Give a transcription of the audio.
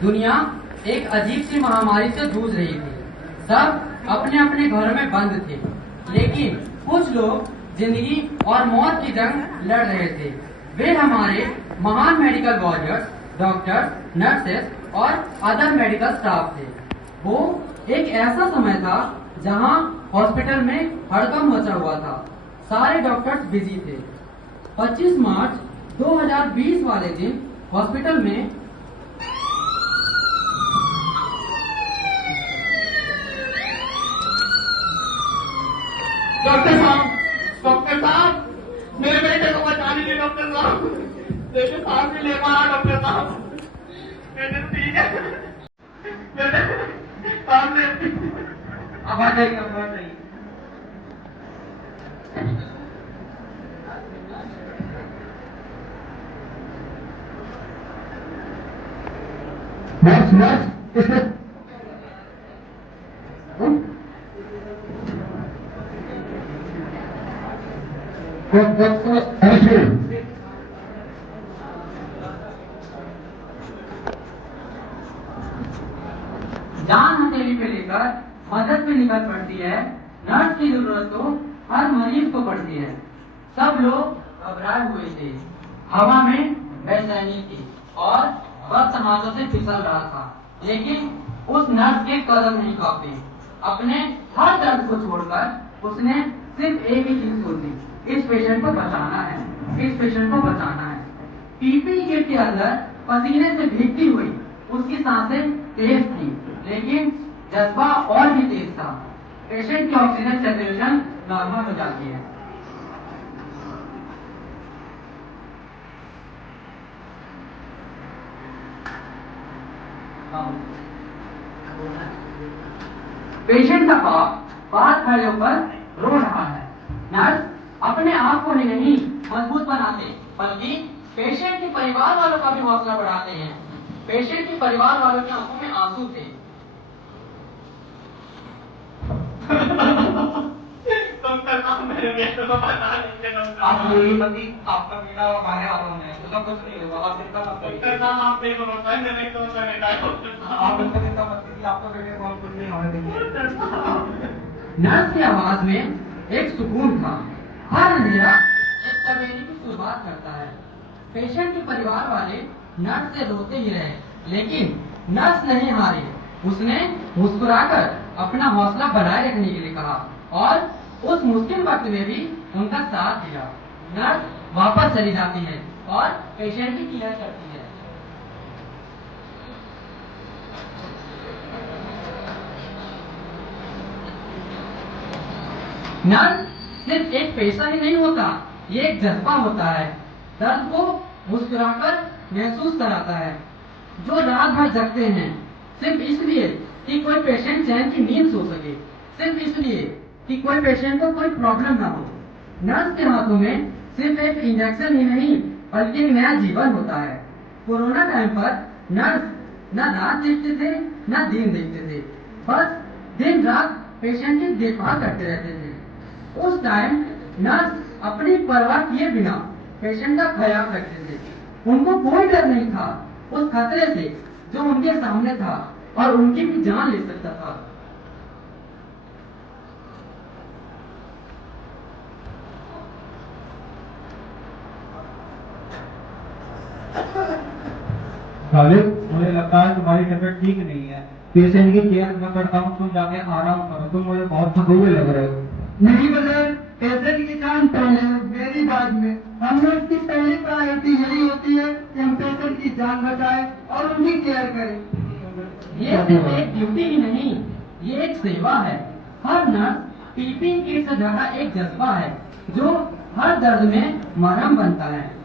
दुनिया एक अजीब सी महामारी से जूझ रही थी। सब अपने अपने घरों में बंद थे, लेकिन कुछ लोग जिंदगी और मौत की जंग लड़ रहे थे। वे हमारे महान मेडिकल वॉरियर्स, डॉक्टर्स, नर्सेस और अदर मेडिकल स्टाफ थे। वो एक ऐसा समय था जहां हॉस्पिटल में हड़कंप मचा हुआ था। सारे डॉक्टर्स बिजी थे। 25 मार्च 2020 वाले दिन हॉस्पिटल में डॉक्टर साहब, मेरे बेटे को बचा लीजिए डॉक्टर साहब। बेटे साहब ने ले मारा डॉक्टर साहब। बेटे ठीक है, बेटे साहब ने अब आ जाएगी, अब आ जाएगी। नर्स नर्स इसमें जान हथेली पे लेकर मदद पे निकल पड़ती है। नर्स की जरूरत तो हर मरीज को पड़ती है। सब लोग घबराए हुए थे। हवा में बेचैनी थी और वक्त हाथों से फिसल रहा था, लेकिन उस नर्स के कदम नहीं कांपे। अपने हर दर्द को छोड़कर उसने सिर्फ एक ही चीज सोची, इस पेशेंट को बचाना है, इस पेशेंट को बचाना है। पीपीई किट के अंदर पसीने से भीगती हुई उसकी सांसें तेज थी, लेकिन जज्बा और भी तेज था। पेशेंट की ऑक्सीजन सेचुरेशन नॉर्मल हो जाती है। पेशेंट का बाप बाहर खड़े होकर रो रहा है। नर्स अपने आप को ही नहीं मजबूत बनाते, बल्कि पेशेंट के परिवार वालों का भी हौसला बढ़ाते हैं। पेशेंट के परिवार वालों की आंखों में आंसू थे। डॉक्टर साहब, मेरे बेटे को बचा लीजिए डॉक्टर आप साहब। यही मत आपका बेटा मारने वाला है, उसका कुछ नहीं होगा। आप चिंता मत डॉक्टर करिए। साहब, आप मेरे को बचाएं, नहीं तो मैं बेटा डॉक्टर साहब। आप इनका चिंता मत कीजिए, आपका बेटे को कुछ नहीं होने देंगे। डॉक्टर साहब, नर्स की आवाज में एक सुकून था। हर अंधेरा एक सवेरे की शुरुआत करता है। पेशेंट के परिवार वाले नर्स से रोते ही रहे, लेकिन नर्स नहीं हारी। उसने मुस्कुराकर अपना हौसला बनाए रखने के लिए कहा और उस मुश्किल वक्त में भी उनका साथ दिया। नर्स वापस चली जाती है और पेशेंट की केयर करती है। नर्स सिर्फ एक पेशा ही नहीं होता, ये एक जज्बा होता है। दर्द को मुस्कुराकर महसूस कराता है। जो रात भर जगते हैं सिर्फ इसलिए कि कोई पेशेंट चैन की नींद सो सके, सिर्फ इसलिए कि कोई पेशेंट को कोई प्रॉब्लम ना हो। नर्स के हाथों में सिर्फ एक इंजेक्शन ही नहीं, बल्कि एक नया जीवन होता है। कोरोना टाइम पर नर्स न रात देखते थे न दिन देखते थे, बस दिन रात पेशेंट की देखभाल करते रहते थे। उस टाइम नर्स अपनी परवाह किए बिना पेशेंट का ख्याल रखते थे। उनको कोई डर नहीं था उस खतरे से जो उनके सामने था और उनकी भी जान ले सकता था। खालिद, मुझे लगता है तुम्हारी तबीयत ठीक नहीं है। पेशेंट की केयर मैं करता हूँ, तुम जाके आराम करो। तुम मुझे बहुत थके हुए लग रहे हो। नहीं ब्रदर, पेशेंट की जान पहले मेरी बाद में। हम लोग की पहली प्रायोरिटी यही होती है कि हम पेशेंट की जान बचाएं और उनकी केयर करें। ये सिर्फ एक ड्यूटी ही नहीं, ये एक सेवा है। हर नर्स पीपीई किट से जुड़ा एक जज्बा है जो हर दर्द में मरहम बनता है।